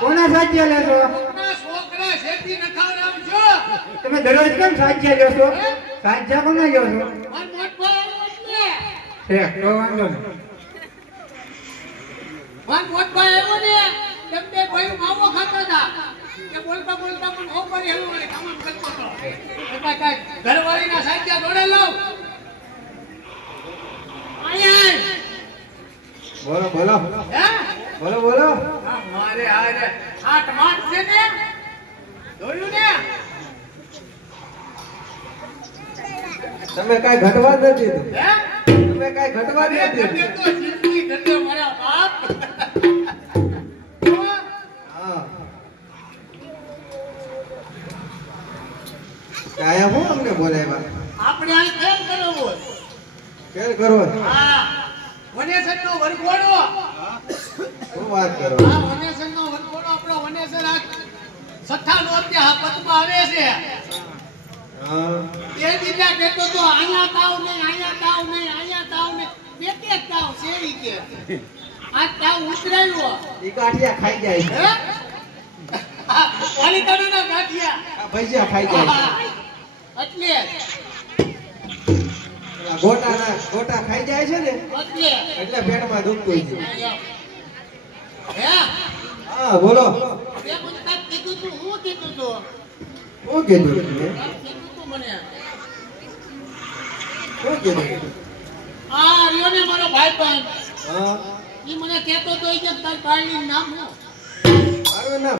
કોના સાચી લેશો? છોકરા શેતી નખારામ છો. તમે દરરોજ કેમ સાચી લેશો? સાચા કોના લ્યો છો? માર મોટો એટલે છે તો વાંધો નહીં. માર મોટો આવ્યો ને તેમ બે ભાઈ માવો ખાતા હતા કે બોલતા બોલતા પણ હો કરી હેલું વળી કામ કરતો હતો. એમાં કાઈ ઘરવાળીના સાચા દોડે લાવ. આયા બોલો બોલો હે બોલો બોલો. આ મારે હારે આ ટમાટ છે ને જોયું ને તમે કાઈ ઘટવા જ નથી દીધું. હે તમે કાઈ ઘટવા જ નથી ઘટે દીધું. તો જિંદગી ઘટે મારા બાપ. હા આયા હું અમને બોલાવ્યા? આપણે આ કેમ કરવો? કેમ કરો? હા વનેસરનો વરઘોડો. શું વાત કરો? આ વનેસરનો વરઘોડો આપણો વનેસર આ સઠ્ઠા નોરતે આ પદમાં આવે છે. હા એ દીધા કહેતો તો આયા તાવ નહીં, આયા તાવ નહીં, આયા તાવ નહીં. બે કે તાવ સેવી કે આ તાવ ઉતરાયો. ઈ કાઠિયા ખાઈ જાય છે. હે પાલિતાના ગાંઠિયા આ ભજીયા ખાઈ જાય છે. એટલે ગોટા ખાઈ જાય છે ને એટલે પેટમાં દુખતું છે. હે હા બોલો. બે મુસ્તાક કીધું તું હું કીધું તું શું કીધું તમે? કીધું તું મને શું કીધું? આ રહ્યો ને મારો ભાઈ પણ હા ઈ મને કહેતો તો ઈ કે તાર ભાઈનું નામ શું? મારું નામ